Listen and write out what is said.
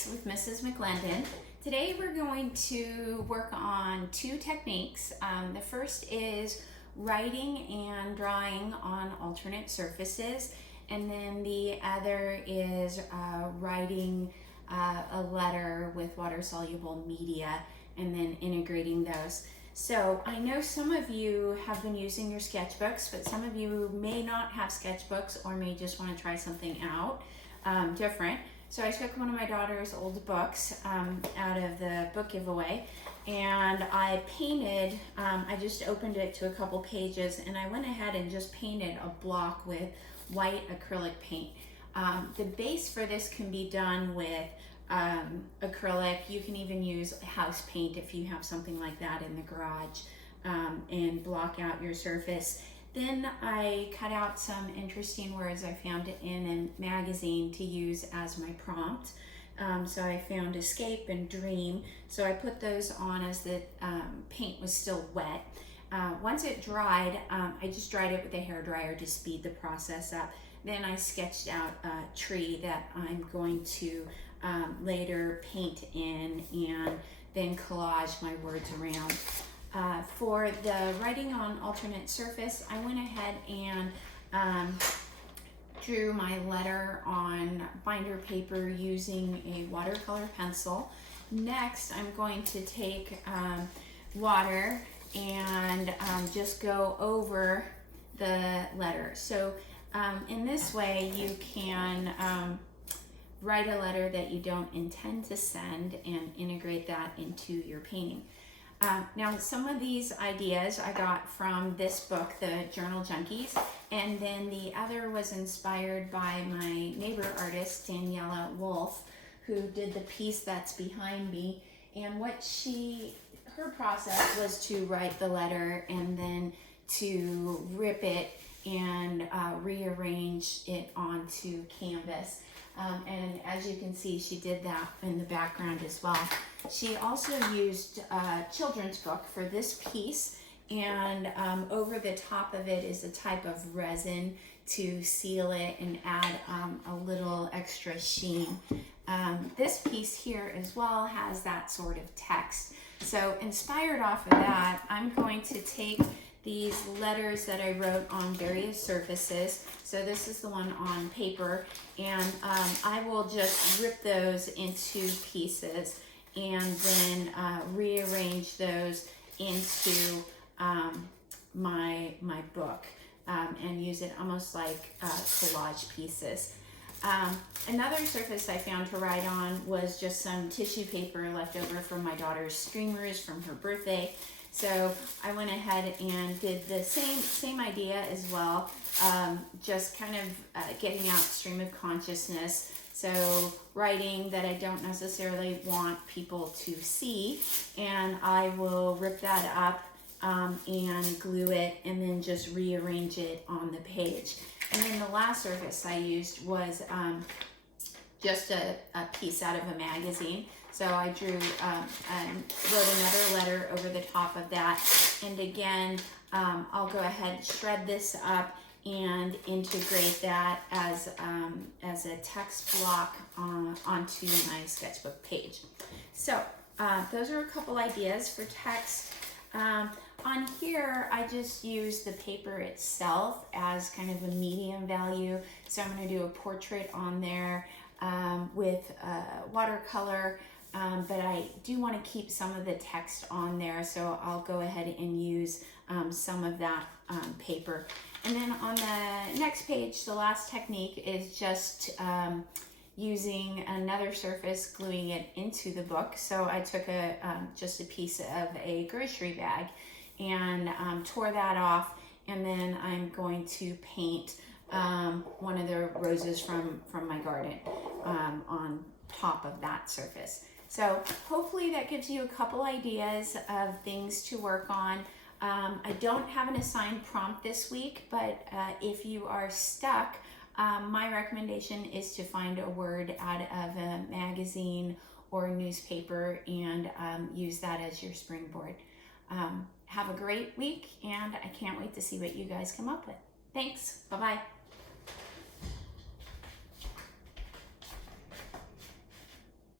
Grace with Mrs. McLendon. Today we're going to work on two techniques. The first is writing and drawing on alternate surfaces, and then the other is writing a letter with water-soluble media and then integrating those. So I know some of you have been using your sketchbooks, but some of you may not have sketchbooks or may just want to try something out different. So I took one of my daughter's old books out of the book giveaway, and I painted, I just opened it to a couple pages, and I went ahead and just painted a block with white acrylic paint. The base for this can be done with acrylic. You can even use house paint if you have something like that in the garage, and block out your surface. Then I cut out some interesting words I found in a magazine to use as my prompt. So I found escape and dream. So I put those on as the paint was still wet. Once it dried, I just dried it with a hairdryer to speed the process up. Then I sketched out a tree that I'm going to later paint in and then collage my words around. For the writing on alternate surface, I went ahead and drew my letter on binder paper using a watercolor pencil. Next, I'm going to take water and just go over the letter. So in this way, you can write a letter that you don't intend to send and integrate that into your painting. Now, some of these ideas I got from this book, The Journal Junkies, and then the other was inspired by my neighbor artist, Daniela Wolf, who did the piece that's behind me. And her process was to write the letter and then to rip it and rearrange it onto canvas. And as you can see, she did that in the background as well. She also used a children's book for this piece, and over the top of it is a type of resin to seal it and add a little extra sheen. This piece here as well has that sort of text. So inspired off of that, I'm going to take these letters that I wrote on various surfaces. So this is the one on paper, and I will just rip those into pieces and then rearrange those into my book and use it almost like collage pieces. Another surface I found to write on was just some tissue paper left over from my daughter's streamers from her birthday. So I went ahead and did the same idea as well, just kind of getting out stream of consciousness. So writing that I don't necessarily want people to see, and I will rip that up and glue it and then just rearrange it on the page. And then the last surface I used was just a piece out of a magazine. So I drew and wrote another letter over the top of that. And again, I'll go ahead and shred this up and integrate that as a text block onto my sketchbook page. So those are a couple ideas for text. On here, I just use the paper itself as kind of a medium value. So I'm going to do a portrait on there with watercolor. But I do want to keep some of the text on there, so I'll go ahead and use some of that paper. And then on the next page, the last technique is just using another surface, gluing it into the book. So I took just a piece of a grocery bag and tore that off, and then I'm going to paint one of the roses from my garden on top of that surface. So hopefully that gives you a couple ideas of things to work on. I don't have an assigned prompt this week, but if you are stuck, my recommendation is to find a word out of a magazine or a newspaper and use that as your springboard. Have a great week, and I can't wait to see what you guys come up with. Thanks. Bye-bye.